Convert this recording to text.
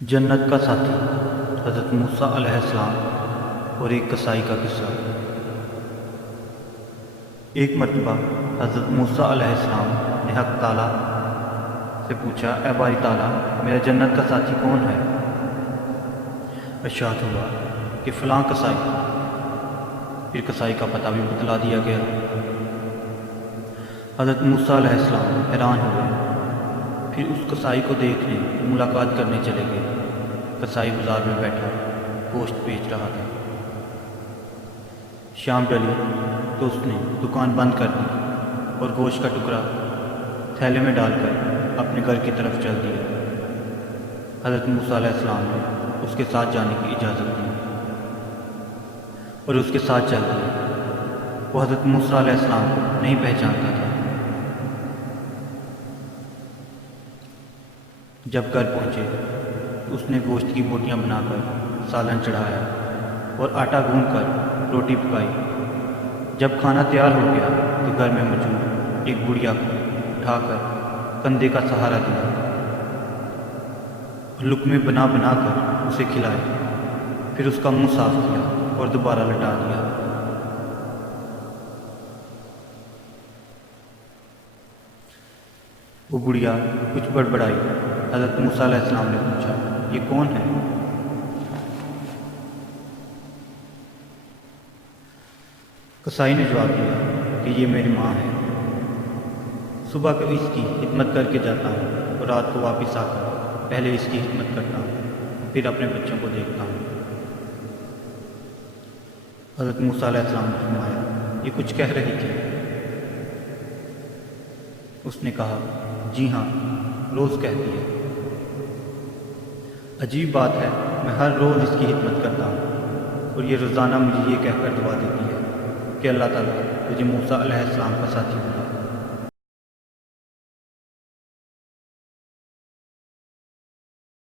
جنت کا ساتھی حضرت موسیٰ علیہ السلام اور ایک کسائی کا قصہ۔ ایک مرتبہ حضرت موسیٰ علیہ السلام نے حق تعالیٰ سے پوچھا، اے باری تعالیٰ، میرا جنت کا ساتھی کون ہے؟ ارشاد ہوا کہ فلاں کسائی۔ پھر کسائی کا پتہ بھی بتلا دیا گیا۔ حضرت موسیٰ علیہ السلام حیران ہوئے، پھر اس کسائی کو دیکھنے ملاقات کرنے چلے گئے۔ کسائی بازار میں بیٹھا گوشت بیچ رہا تھا۔ شام ڈلی تو اس نے دکان بند کر دی اور گوشت کا ٹکڑا تھیلے میں ڈال کر اپنے گھر کی طرف چل دیا۔ حضرت موسیٰ علیہ السلام نے اس کے ساتھ جانے کی اجازت دی اور اس کے ساتھ چل دیا۔ وہ حضرت موسیٰ علیہ السلام کو نہیں پہچانتا تھا۔ جب گھر پہنچے تو اس نے گوشت کی بوٹیاں بنا کر سالن چڑھایا اور آٹا گوندھ کر روٹی پکائی۔ جب کھانا تیار ہو گیا تو گھر میں موجود ایک بڑھیا کو اٹھا کر کندھے کا سہارا دیا اور لقمے بنا بنا کر اسے کھلائے۔ پھر اس کا منہ صاف کیا اور دوبارہ لٹا دیا۔ وہ بڑھیا کچھ بڑبڑائی۔ حضرت موسیٰ علیہ السلام نے پوچھا، یہ کون ہے؟ کسائی نے جواب دیا کہ یہ میری ماں ہے۔ صبح کو اس کی خدمت کر کے جاتا ہوں اور رات کو واپس آ کر پہلے اس کی خدمت کرتا ہوں، پھر اپنے بچوں کو دیکھتا ہوں۔ حضرت موسیٰ علیہ السلام نے فرمایا، یہ کچھ کہہ رہی تھی؟ اس نے کہا، جی ہاں، روز کہتی ہے۔ عجیب بات ہے، میں ہر روز اس کی خدمت کرتا ہوں اور یہ روزانہ مجھے یہ کہہ کر دعا دیتی ہے کہ اللہ تعالیٰ تجھے موسیٰ علیہ السلام کا ساتھی بنا۔